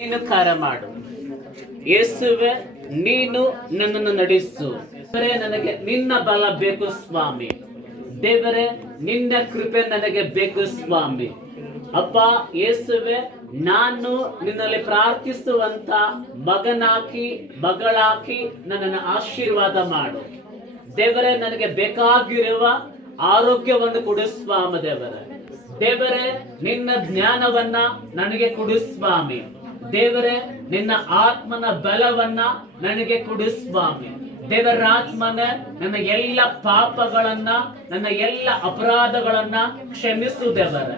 ನೀನು ಕಾರ್ಯ ಮಾಡು ಯೇಸುವೆ, ನೀನು ನನ್ನನ್ನು ನಡೆಸು. ದೇವರೇ, ನನಗೆ ನಿನ್ನ ಬಲ ಬೇಕು ಸ್ವಾಮಿ. ದೇವರೇ, ನಿನ್ನ ಕೃಪೆ ನನಗೆ ಬೇಕು ಸ್ವಾಮಿ. ಅಪ್ಪ ಯೇಸುವೆ, ನಾನು ನಿನ್ನಲ್ಲಿ ಪ್ರಾರ್ಥಿಸುವಂತ ಮಗನಾಕಿ ಮಗಳಾಕಿ ನನ್ನನ್ನು ಆಶೀರ್ವಾದ ಮಾಡು. ದೇವರೇ, ನನಗೆ ಬೇಕಾಗಿರುವ ಆರೋಗ್ಯವನ್ನು ಕೊಡು ಸ್ವಾಮಿ. ದೇವರೇ, ನಿನ್ನ ಜ್ಞಾನವನ್ನ ನನಗೆ ಕೊಡು ಸ್ವಾಮಿ. ದೇವರೇ, ನಿನ್ನ ಆತ್ಮನ ಬಲವನ್ನ ನನಗೆ ಕೊಡು ಸ್ವಾಮಿ. ದೇವರ ಆತ್ಮನೇ, ನನ್ನ ಎಲ್ಲ ಪಾಪಗಳನ್ನ, ನನ್ನ ಎಲ್ಲ ಅಪರಾಧಗಳನ್ನ ಕ್ಷಮಿಸು ದೇವರೇ.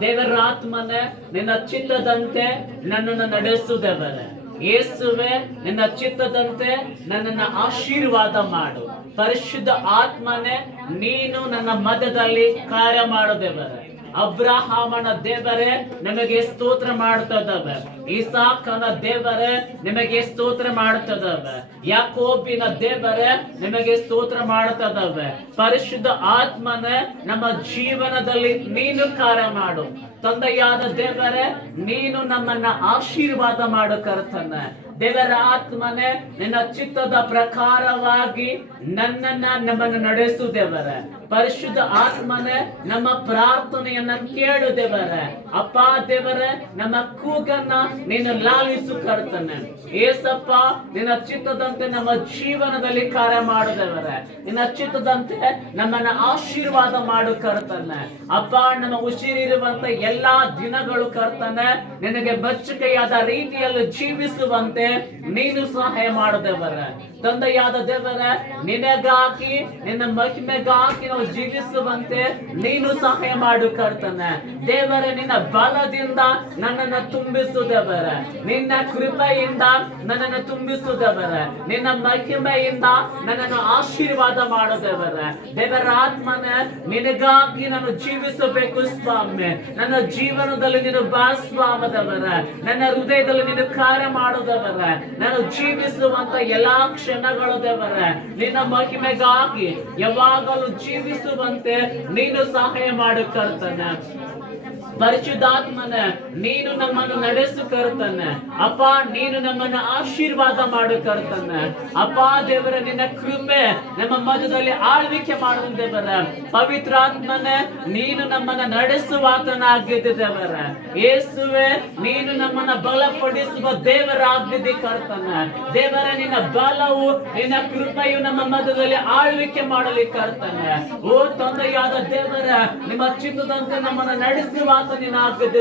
ದೇವರ ಆತ್ಮನೇ, ನಿನ್ನ ಚಿತ್ತದಂತೆ ನನ್ನನ್ನು ನಡೆಸು ದೇವರೇ. ಯೇಸುವೆ, ನಿನ್ನ ಚಿತ್ತದಂತೆ ನನ್ನನ್ನು ಆಶೀರ್ವಾದ ಮಾಡು. ಪರಿಶುದ್ಧ ಆತ್ಮನೇ, ನೀನು ನನ್ನ ಮಧ್ಯದಲ್ಲಿ ಕಾರ್ಯ ಮಾಡು ದೇವರೇ. ಅಬ್ರಹಾಮನ ದೇವರೇ, ನಿಮಗೆ ಸ್ತೋತ್ರ ಮಾಡ್ತದವೆ. ಇಸಾಕನ ದೇವರೇ, ನಿಮಗೆ ಸ್ತೋತ್ರ ಮಾಡ್ತದವೆ. ಯಾಕೋಬಿನ ದೇವರೇ, ನಿಮಗೆ ಸ್ತೋತ್ರ ಮಾಡ್ತದವೆ. ಪರಿಶುದ್ಧ ಆತ್ಮನೇ, ನಮ್ಮ ಜೀವನದಲ್ಲಿ ನೀನು ಕಾರ್ಯ ಮಾಡು. ತಂದೆಯಾದ ದೇವರೇ, ನೀನು ನಮ್ಮನ್ನ ಆಶೀರ್ವಾದ ಮಾಡು ಕರ್ತನೆ. ದೇವರ ಆತ್ಮನೇ, ನಿನ್ನ ಚಿತ್ತದ ಪ್ರಕಾರವಾಗಿ ನಮ್ಮನ್ನು ನಡೆಸು ದೇವರೇ. ಪರಿಶುದ್ಧ ಆತ್ಮನೇ, ನಮ್ಮ ಪ್ರಾರ್ಥನೆಯನ್ನ ಕೇಳು ದೇವರೇ. ಅಪ್ಪ ದೇವರೇ, ನಮ್ಮ ಕೂಗನ್ನ ನೀನು ಲಾಲಿಸು ಕರ್ತನೆ. ಏಸಪ್ಪ, ನಿನ್ನ ಚಿತ್ತದಂತೆ ನಮ್ಮ ಜೀವನದಲ್ಲಿ ಕಾರ್ಯ ಮಾಡು ದೇವರೇ. ನಿನ್ನ ಚಿತ್ತದಂತೆ ನಮ್ಮನ್ನ ಆಶೀರ್ವಾದ ಮಾಡು ಕರ್ತನೆ. ಅಪ್ಪ, ನಮ್ಮ ಉಸಿರಿರುವಂತ ಎಲ್ಲಾ ದಿನಗಳು ಕರ್ತನೆ, ನಿನಗೆ ಮೆಚ್ಚುಗೆಯಾದ ರೀತಿಯಲ್ಲಿ ಜೀವಿಸುವಂತೆ ನೀನು ಸಹಾಯ ಮಾಡು ದೇವರೇ. ತಂದೆಯಾದ ದೇವರೇ, ನಿನಗಾಗಿ ನಿನ್ನ ಮಹಿಮೆಗಾಗಿ ನಾವು ಜೀವಿಸುವಂತೆ ನೀನು ಸಹಾಯ ಮಾಡು ಕರ್ತನೆ. ದೇವರೇ, ನಿನ್ನ ಬಲದಿಂದ ನನ್ನನ್ನು ತುಂಬಿಸು ದೇವರೇ. ನಿನ್ನ ಕೃಪೆಯಿಂದ ನನ್ನನ್ನು ತುಂಬಿಸು ದೇವರೇ. ನಿನ್ನ ಮಹಿಮೆಯಿಂದ ನನ್ನನ್ನು ಆಶೀರ್ವಾದ ಮಾಡು ದೇವರೇ. ದೇವರ ಆತ್ಮನೇ, ನಿನಗಾಗಿ ನಾನು ಜೀವಿಸಬೇಕು ಸ್ವಾಮಿ. ನನ್ನ ಜೀವನದಲ್ಲಿ ನೀನು ಬಾ ಸ್ವಾಮಿ ದೇವರೇ. ನನ್ನ ಹೃದಯದಲ್ಲಿ ನೀನು ಕಾರ್ಯ ಮಾಡು ದೇವರೇ. ನಾನು ಜೀವಿಸುವಂತ ಎಲ್ಲಾ ಕ್ಷಣಗಳು ದೇವರೇ, ನಿನ್ನ ಮಹಿಮೆಗಾಗಿ ಯಾವಾಗಲೂ ಜೀವಿಸುವಂತೆ ನೀನು ಸಹಾಯ ಮಾಡು ಕರ್ತನೆ. ಪರಿಶುದ್ಧಾತ್ಮನೇ, ನೀನು ನಮ್ಮನ್ನು ನಡೆಸು ಕರ್ತನೆ. ಅಪ್ಪ, ನೀನು ನಮ್ಮನ್ನು ಆಶೀರ್ವಾದ ಮಾಡು ಕರ್ತನೆ. ಅಪ್ಪ ದೇವರ, ನಿನ್ನ ಕೃಪೆ ನಮ್ಮ ಮಧ್ಯದಲ್ಲಿ ಆಳ್ವಿಕೆ ಮಾಡು ದೇವರ. ಪವಿತ್ರಾತ್ಮನೇ, ನೀನು ನಮ್ಮನ್ನು ನಡೆಸುವಾತನಾಗಿದ್ದ ದೇವರ. ಯೇಸುವೆ, ನೀನು ನಮ್ಮನ್ನು ಬಲಪಡಿಸುವ ದೇವರಾಗಿದ್ದಿ ಕರ್ತನೆ. ದೇವರ, ನಿನ್ನ ಬಲವು ನಿನ್ನ ಕೃಪೆಯು ನಮ್ಮ ಮಧ್ಯದಲ್ಲಿ ಆಳ್ವಿಕೆ ಮಾಡಲಿ ಕರ್ತನೆ. ಓ ತಂದೆಯಾದ ದೇವರ, ನಿಮ್ಮ ಚಿತ್ತದಂತೆ ನಮ್ಮನ್ನು ನಡೆಸುವ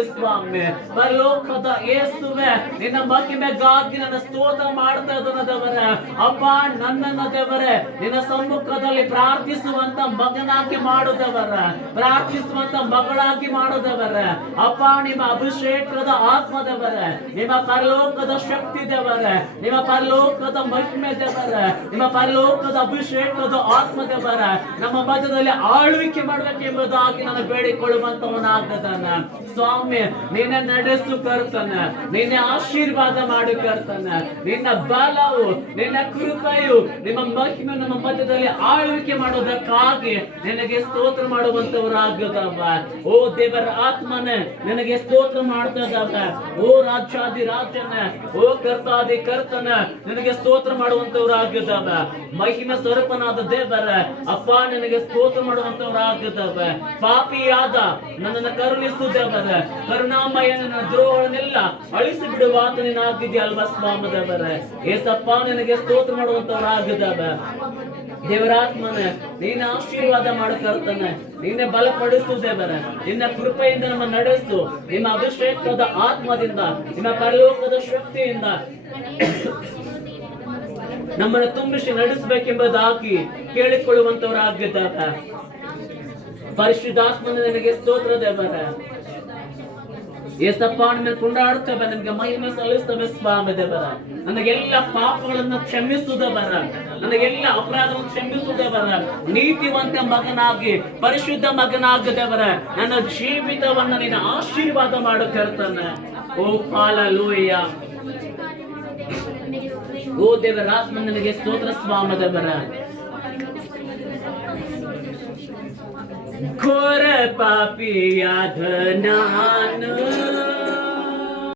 ಸ್ವಾಮಿ. ಪರಲೋಕದ ಯೇಸುವೆ, ನಿನ್ನ ಮಹಿಮೆಗಾಗಿ ನನ್ನ ಸ್ತೋತ್ರ ಮಾಡ್ತಾ ಇದ್ದಾನೆ ದೇವರೇ. ಅಪ್ಪ, ನನ್ನನ್ನು ದೇವರೇ ನಿನ್ನ ಸಮ್ಮುಖದಲ್ಲಿ ಪ್ರಾರ್ಥಿಸುವಂತ ಮಗನಾಗಿ ಮಾಡುದವರ, ಪ್ರಾರ್ಥಿಸುವಂತ ಮಗಳಾಗಿ ಮಾಡುದವರ. ಅಪ್ಪ, ನಿಮ್ಮ ಅಭಿಷೇಕದ ಆತ್ಮದವರೇ, ನಿಮ್ಮ ಪರಲೋಕದ ಶಕ್ತಿ ದೇವರೇ, ನಿಮ್ಮ ಪರಲೋಕದ ಮಹಿಮೆ ದೇವರೇ, ನಿಮ್ಮ ಪರಲೋಕದ ಅಭಿಷೇಕದ ಆತ್ಮದವರ ನಮ್ಮ ಮಧ್ಯದಲ್ಲಿ ಆಳ್ವಿಕೆ ಮಾಡಬೇಕೆಂಬುದಾಗಿ ನಾನು ಬೇಡಿಕೊಳ್ಳುವಂತವನಾಗದಾನ ಸ್ವಾಮಿ. ನಿನ್ನ ನಡೆಸು ಕರ್ತನೆ, ನಿನ್ನ ಆಶೀರ್ವಾದ ಮಾಡು ಕರ್ತನೆ. ನಿನ್ನ ಬಲವು, ನಿನ್ನ ಕೃಪೆಯು, ನಿಮ್ಮ ಮಹಿಮೆ ನಮ್ಮ ಮಧ್ಯದಲ್ಲಿ ಆಳ್ವಿಕೆ ಮಾಡೋದಕ್ಕಾಗಿ ನಿನಗೆ ಸ್ತೋತ್ರ ಮಾಡುವಂತವರಾಗದವ. ಓ ದೇವರ ಆತ್ಮನೆ, ನಿನಗೆ ಸ್ತೋತ್ರ ಮಾಡ್ತದವ. ಓ ರಾಜ್ಯಾದಿ ರಾಜನೇ, ಓ ಕರ್ತಾದಿ ಕರ್ತನ, ನಿನಗೆ ಸ್ತೋತ್ರ ಮಾಡುವಂತವರಾಗದವ. ಮಹಿಮೆ ಸ್ವರೂಪನಾದ ದೇವರ, ಅಪ್ಪ, ನಿನಗೆ ಸ್ತೋತ್ರ ಮಾಡುವಂತವರಾಗದವ. ಪಾಪಿಯಾದ ನನ್ನನ್ನು ಕರುಣಿಸು ದೇವರ. ಕರುಣಾಮಯ, ನನ್ನ ದ್ರೋಹಗಳನ್ನೆಲ್ಲ ಅಳಿಸಿ ಬಿಡುವ ಆತನಿನಾಗಿದ್ದೆ ಅಲ್ವಾ ಸ್ವಾಮಿ ದೇವರ. ಏಸಪ್ಪ, ನಿನಗೆ ಸ್ತೋತ್ರ ಮಾಡುವಂತವರಾಗಿದ್ದಾವ. ದೇವರಾತ್ಮನೆ, ನೀನ ಆಶೀರ್ವಾದ ಮಾಡು ಕರ್ತನೆ. ನಿನ್ನೆ ಬಲಪಡಿಸು ದೇವರ. ನಿನ್ನ ಕೃಪೆಯಿಂದ ನಮ್ಮ ನಡೆಸು. ನಿಮ್ಮ ಅಭಿಷೇಕದ ಆತ್ಮದಿಂದ, ನಿಮ್ಮ ಪರಲೋಕದ ಶಕ್ತಿಯಿಂದ ನಮ್ಮನ್ನು ತುಂಬಿಸಿ ನಡೆಸಬೇಕೆಂಬುದಾಗಿ ಕೇಳಿಕೊಳ್ಳುವಂತವರಾಗಿದ್ದಾಗ ಪರಿಶುದ್ಧಾತ್ಮನ ನಿನಗೆ ಸ್ತೋತ್ರ ದೇವರ. ಏಸಪ್ಪ, ನಿಮ್ಮನ್ನು ಕೊಂಡಾಡ್ತೇವೆ, ನಿಮಗೆ ಮಹಿಮೆ ಸಲ್ಲಿಸ್ತೇವೆ ಸ್ವಾಮಿ ದೇವರ. ನನಗೆಲ್ಲ ಪಾಪಗಳನ್ನು ಕ್ಷಮಿಸುವುದವರ, ನನಗೆಲ್ಲ ಅಪರಾಧವನ್ನು ಕ್ಷಮಿಸುವುದವರ, ನೀತಿವಂತ ಮಗನಾಗಿ ಪರಿಶುದ್ಧ ಮಗನಾಗದವರ ನನ್ನ ಜೀವಿತವನ್ನ ನೀನು ಆಶೀರ್ವಾದ ಮಾಡು ಕರ್ತನೆ. ಓ ಹಾಲೆಲೂಯ. ಓ ದೇವರ ಆತ್ಮ, ನನಗೆ ಸ್ತೋತ್ರ ಸ್ವಾಮಿ ದೇವರ. घोर पापिया धनान